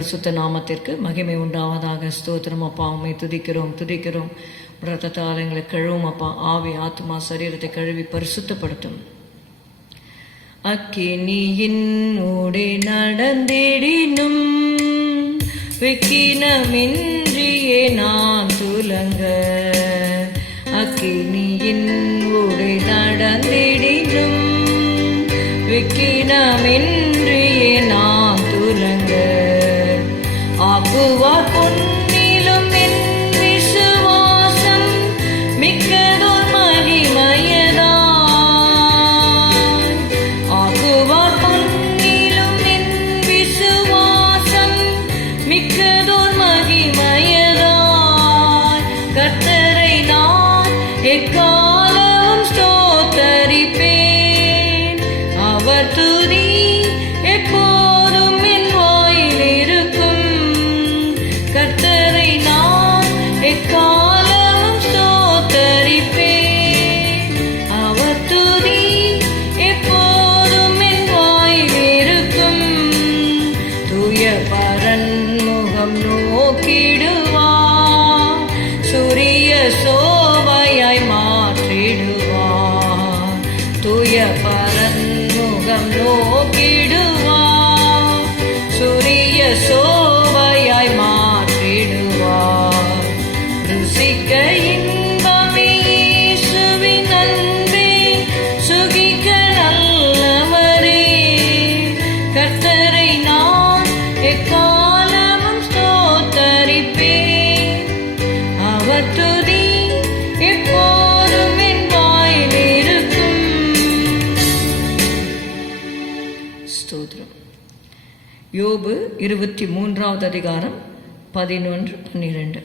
பரிசுத்த நாமத்திற்கு மகிமை உண்டாவதாக. ஸ்தோத்திரம் அப்பா, உம்மை துதிக்கிறோம். ரத்தத்தால் எங்களை கழுவும் அப்பா. ஆவி ஆத்மா சரீரத்தை கழுவி பரிசுத்தப்படுத்தும். அக்கினியின் ஊடே நடந்திடினும் விக்கினமின்றியே நான் துலங்க. அக்கினியின் ஊடே நடந்திடினும் விக்கினமின்றியே நான் துலங்க. ஆக்குவார் பொன்னிலும் என் விசுவாசம் மிக்கதோர் மகிமையதாய். ஆக்குவார் பொன்னிலும் என் விசுவாசம் மிக்கதோர் மகிமையதாய். கர்த்தரை நான் எக்காலமும் ஸ்தோத்தரிப்பேன். அவர் துதி எப்போதும் என் வாயில் இருக்கும். கர்த்தரை நான் எக்காலமும் ஸ்தோத்தரிப்பேன். அவர் துதி எப்போதும் என் வாயில் இருக்கும். தூய பரன் முகம் நோக்கிடுவார், சூரிய சோவையாய் மாற்றிடுவார். தூய பரன் முகம் நோக்கிடுவார், சூரிய சோவையாய் மாற்றிடுவார். ருசிக்க இன்பமே இயேசுவின் அன்பே, சுகிக்க நல்லவரே. கர்த்தரை நான் எக்காலமும் ஸ்தோத்தரிப்பேன். அவர் துதி எப்போதும் என் வாயில் இருக்கும். ஸ்தோத்திரம். யோபு 23வது அதிகாரம் 11-12.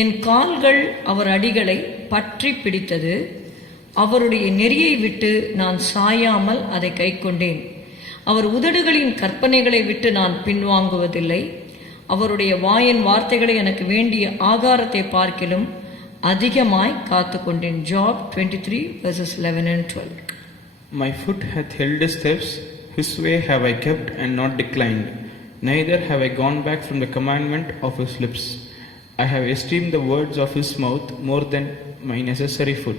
என் கால்கள் அவர் அடிகளை பற்றி பிடித்தது. அவருடைய நெறியை விட்டு நான் சாயாமல் அதை கைக்கொண்டேன். அவர் உதடுகளின் கற்பனைகளை விட்டு நான் பின்வாங்குவதில்லை. அவருடைய வாயின் வார்த்தைகளை எனக்கு வேண்டிய ஆகாரத்தை பார்க்கிலும் அதிகமாய் காத்து கொண்டேன். Job 23:11-12. My foot hath held his steps, his way have I kept and not declined. Neither have I gone back from the commandment of his lips. I have esteemed the words of his mouth more than my necessary food.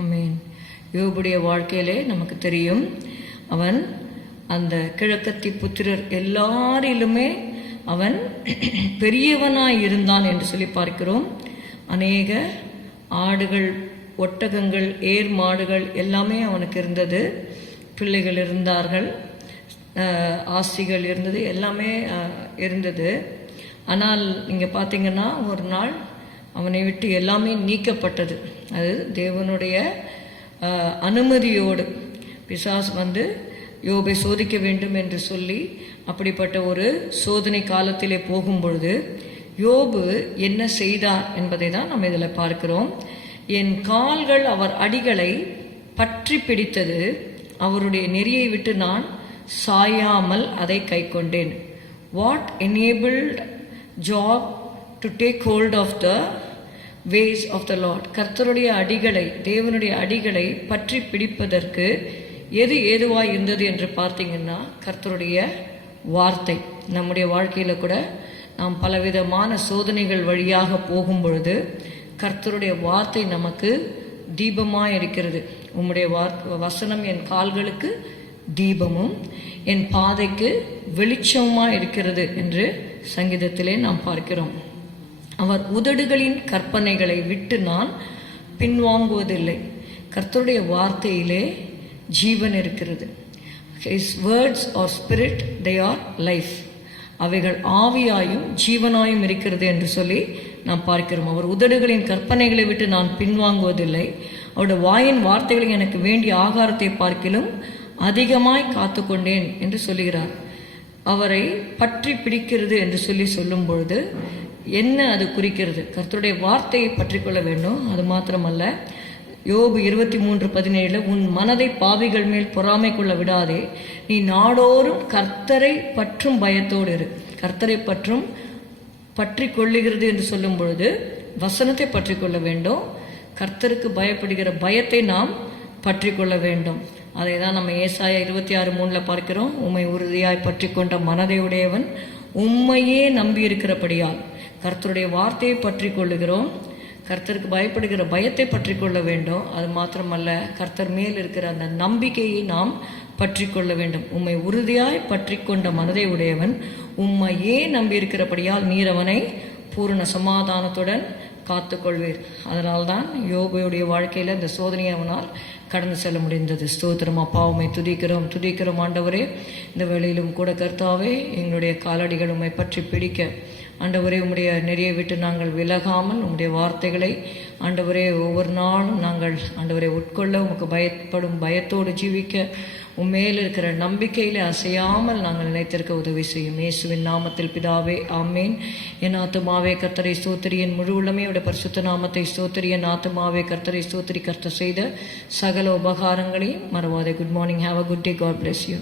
ஆமென். யோபுடைய வாழ்க்கையிலே நமக்கு தெரியும், அவன் அந்த கிழக்கத்தி புத்திரர் எல்லாரிலுமே அவன் பெரியவனாய் இருந்தான் என்று சொல்லி பார்க்கிறோம். அநேக ஆடுகள், ஒட்டகங்கள், ஏர் மாடுகள் எல்லாமே அவனுக்கு இருந்தது. பிள்ளைகள் இருந்தார்கள், ஆஸ்திகள் இருந்தது, எல்லாமே இருந்தது. ஆனால் இங்கே பார்த்தீங்கன்னா ஒரு நாள் அவனை விட்டு எல்லாமே நீக்கப்பட்டது. அது தேவனுடைய அனுமதியோடு பிசாசு வந்து யோபை சோதிக்க வேண்டும் என்று சொல்லி அப்படிப்பட்ட ஒரு சோதனை காலத்திலே போகும் பொழுது யோபு என்ன செய்தார் என்பதை தான் நம்ம இதில் பார்க்கிறோம். என் கால்கள் அவர் அடிகளை பற்றி பிடித்தது. அவருடைய நெறியை விட்டு நான் சாயாமல் அதை கைக்கொண்டேன். What enabled Job to take hold of the ways of the Lord? கர்த்தருடைய அடிகளை, தேவனுடைய அடிகளை பற்றி பிடிப்பதற்கு எது ஏதுவாய் இருந்தது என்று பார்த்தீங்கன்னா கர்த்தருடைய வார்த்தை. நம்முடைய வாழ்க்கையில் கூட நாம் பலவிதமான சோதனைகள் வழியாக போகும் பொழுது கர்த்தருடைய வார்த்தை நமக்கு தீபமாக இருக்கிறது. உம்முடைய வசனம் என் கால்களுக்கு தீபமும் என் பாதைக்கு வெளிச்சமாக இருக்கிறது என்று சங்கீதத்திலே நாம் பார்க்கிறோம். அவர் உதடுகளின் கற்பனைகளை விட்டு நான் பின்வாங்குவதில்லை. கர்த்தருடைய வார்த்தையிலே ஜீவன் இருக்கிறது. His words are spirit, they are life. அவைகள் ஆவியாயும் ஜீவனாயும் இருக்கிறது என்று சொல்லி நாம் பார்க்கிறோம். அவர் உதடுகளின் கற்பனைகளை விட்டு நான் பின்வாங்குவதில்லை. அவருடைய வாயின் வார்த்தைகளை எனக்கு வேண்டிய ஆகாரத்தை பார்க்கிலும் அதிகமாய் காத்து கொண்டேன் என்று சொல்லுகிறார். அவரை பற்றி பிடிக்கிறது என்று சொல்லி சொல்லும் பொழுது என்ன அது குறிக்கிறது? கர்த்தருடைய வார்த்தையை பற்றி கொள்ள வேண்டும். அது மாத்திரமல்ல, யோபு 23:17 உன் மனதை பாவிகள் மேல் பொறாமை கொள்ள விடாதே, நீ நாடோறும் கர்த்தரை பற்றும் பயத்தோடு இரு. கர்த்தரை பற்றும் பற்றி கொள்ளுகிறது என்று சொல்லும் பொழுது வசனத்தை பற்றி கொள்ள வேண்டும். கர்த்தருக்கு பயப்படுகிற பயத்தை நாம் பற்றி கொள்ள வேண்டும். அதை தான் நம்ம ஏசாயா 26:3 பார்க்கிறோம். உம்மை உறுதியாய் பற்றி கொண்ட மனதை உடையவன் உம்மையே நம்பி இருக்கிறபடியால் கர்த்தருடைய வார்த்தையை பற்றி கொள்ளுகிறோம். கர்த்தருக்கு பயப்படுகிற பயத்தை பற்றி கொள்ள வேண்டும். அது மாத்திரமல்ல, கர்த்தர் மேல் இருக்கிற அந்த நம்பிக்கையை நாம் பற்றி கொள்ள வேண்டும். உம்மை உறுதியாய் பற்றி கொண்ட மனதை உடையவன் உம்மையே நம்பி இருக்கிறபடியால் நீர் அவனை பூரண சமாதானத்துடன் காத்துக்கொள்வீர். அதனால்தான் யோபுடைய வாழ்க்கையில் இந்த சோதனையை அவனால் கடந்து செல்ல முடிந்தது. ஸ்தோத்திரம் அப்பா, உம்மை துதிக்கிறோம் ஆண்டவரே. இந்த வேளையிலும் கூட கர்த்தாவே, எங்களுடைய காலடிகள் உம்மை பற்றி பிடிக்க ஆண்டவரே, உம்முடைய நெறியை விட்டு நாங்கள் விலகாமல் உம்முடைய வார்த்தைகளை ஆண்டவரே ஒவ்வொரு நாளும் நாங்கள் ஆண்டவரை உட்கொள்ள உமக்கு பயத்தோடு ஜீவிக்க உம்மேல் இருக்கிற நம்பிக்கையில் அசையாமல் நாங்கள் நினைத்திருக்க உதவி செய்யும். இயேசுவின் நாமத்தில் பிதாவே, ஆமேன். என் ஆத்துமாவே கர்த்தரை ஸ்தோத்திரி, என் முழு உள்ளமே உடைய பரிசுத்த நாமத்தை ஸ்தோத்திரி. என் ஆத்துமாவே கர்த்தரை ஸ்தோத்திரி, கர்த்தர் செய்த சகல உபகாரங்களையும் மறவாதே. Good morning. Have a good day. God bless you.